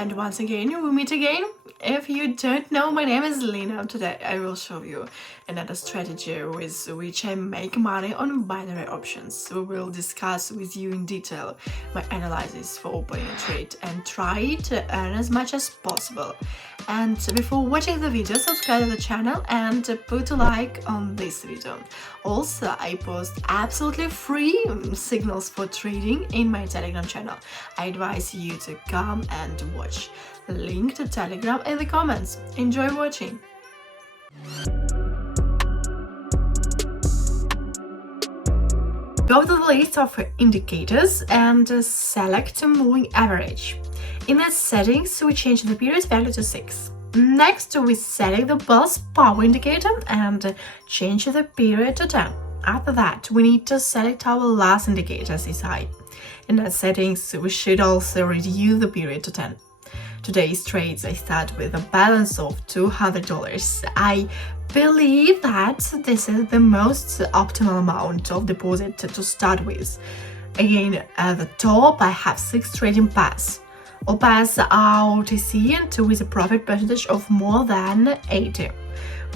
And once again, we meet again. If you don't know, my name is Lina. Today I will show you another strategy with which I make money on binary options. We will discuss with you in detail my analysis for opening a trade and try to earn as much as possible. And before watching the video, subscribe to the channel and put a like on this video. Also, I post absolutely free signals for trading in my Telegram channel. I advise you to come and watch. Link to Telegram in the comments. Enjoy watching! Go to the list of indicators and select moving average. In the settings, we change the period value to 6. Next, we select the pulse power indicator and change the period to 10. After that, we need to select our last indicator, CSI. In the settings, we should also reduce the period to 10. Today's trades I start with a balance of $200. I believe that this is the most optimal amount of deposit to start with. Again, at the top I have 6 trading pairs. All pairs are OTC and with a profit percentage of more than 80.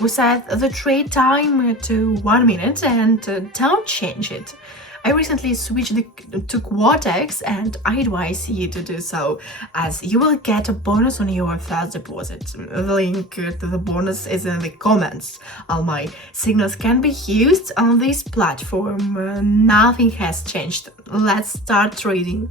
We set the trade time to 1 minute and don't change it. I recently switched to Quotex and I advise you to do so, as you will get a bonus on your first deposit. The link to the bonus is in the comments. All my signals can be used on this platform. Nothing has changed. Let's start trading.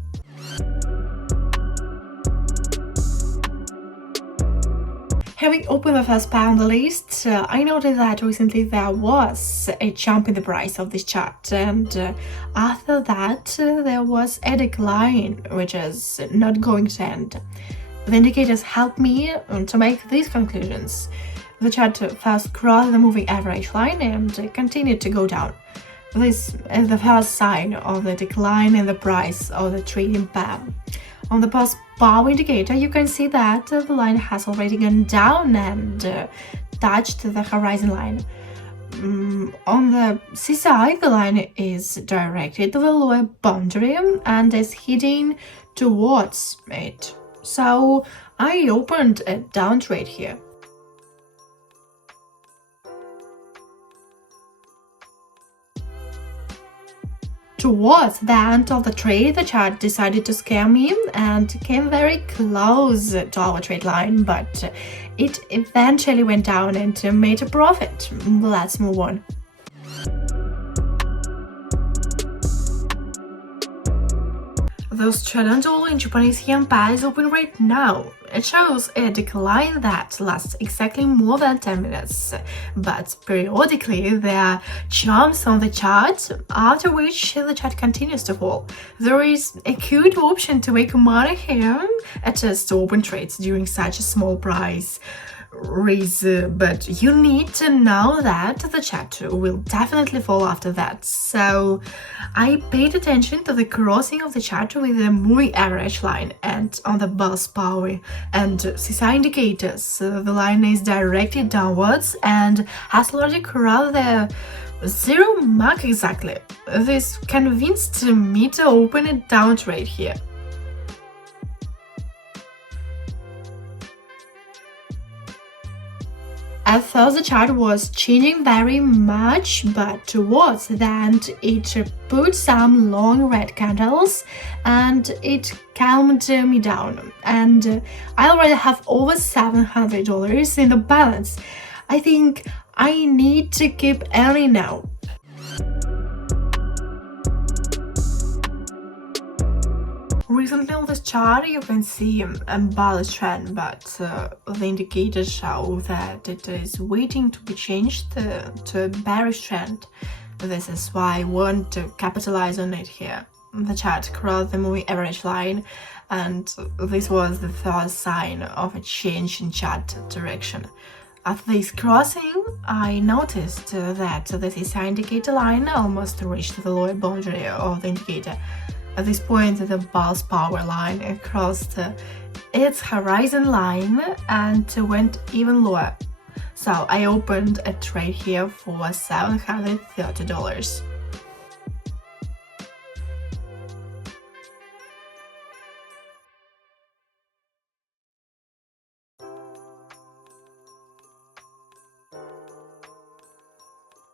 Having opened the first pair on the list, I noticed that recently there was a jump in the price of this chart, and after that there was a decline, which is not going to end. The indicators help me to make these conclusions. The chart first crossed the moving average line and continued to go down. This is the first sign of the decline in the price of the trading pair. On the pulse power indicator, you can see that the line has already gone down and touched the horizon line. On the CSI, the line is directed to the lower boundary and is heading towards it. So I opened a down trade here. Towards the end of the trade, the chart decided to scare me and came very close to our trade line, but it eventually went down and made a profit. Let's move on. The Australian dollar and Japanese yen pair is open right now. It shows a decline that lasts exactly more than 10 minutes, but periodically there are jumps on the chart, after which the chart continues to fall. There is a good option to make money here at just open trades during such a small price raise, but you need to know that the chart will definitely fall after that. So I paid attention to the crossing of the chart with the moving average line, and on the pulse power and CSI indicators the line is directed downwards and has already crossed the zero mark exactly. This convinced me to open a down trade here. At first the chart was changing very much, but towards the end it put some long red candles and it calmed me down, and I already have over $700 in the balance. I think I need to keep earning now. Recently on this chart you can see a bullish trend, but the indicators show that it is waiting to be changed to a bearish trend. This is why I want to capitalize on it here. The chart crossed the moving average line, and this was the first sign of a change in chart direction. After this crossing, I noticed that the CSI indicator line almost reached the lower boundary of the indicator. At this point, the pulse power line crossed its horizon line and went even lower. So I opened a trade here for $730.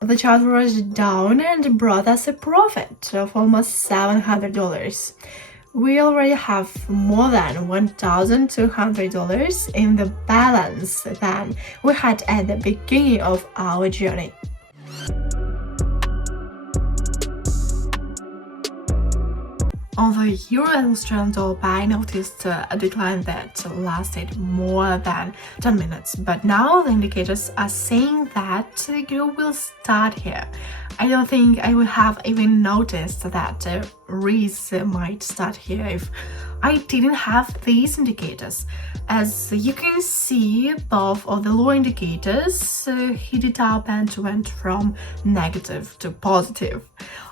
the chart was down and brought us a profit of almost $700. We already have more than $1,200 in the balance than we had at the beginning of our journey. On the Euro and Australian dollar buy, I noticed a decline that lasted more than 10 minutes, but now the indicators are saying that the group will start here. I don't think I would have even noticed that a raise might start here if I didn't have these indicators. As you can see, both of the low indicators heated up and went from negative to positive.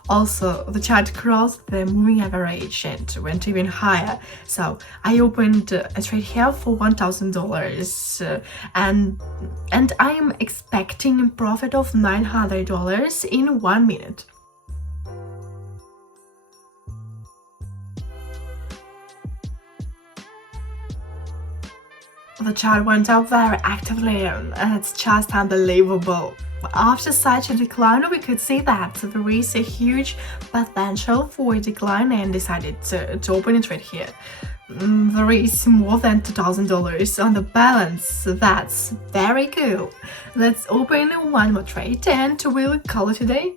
Also, the chart crossed the moving average and went even higher. So I opened a trade here for $1,000 and I'm expecting a profit of $900 in 1 minute. The chart went up very actively and it's just unbelievable. After such a decline, we could see that there is a huge potential for a decline and decided to open a trade here. There is more than $2,000 on the balance, that's very cool. Let's open one more trade and we'll call it a day.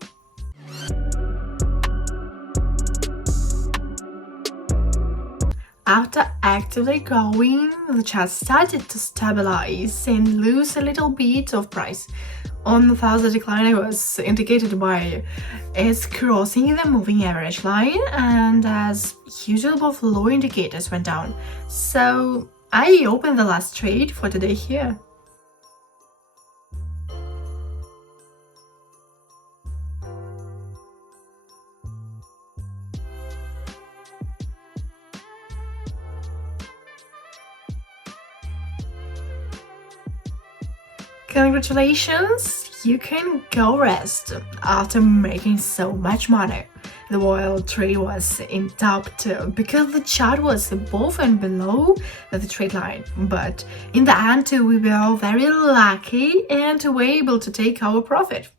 After actively growing, the chart started to stabilize and lose a little bit of price. On the Thursday decline was indicated by its crossing the moving average line, and as usual both low indicators went down. So I opened the last trade for today here. Congratulations, you can go rest after making so much money. The while trade was in top too, because the chart was above and below the trade line. But in the end, we were very lucky and were able to take our profit.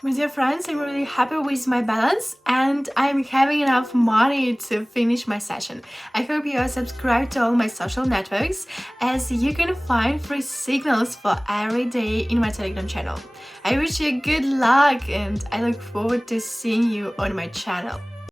My dear friends, I'm really happy with my balance and I'm having enough money to finish my session. I hope you are subscribed to all my social networks, as you can find free signals for every day in my Telegram channel. I wish you good luck and I look forward to seeing you on my channel.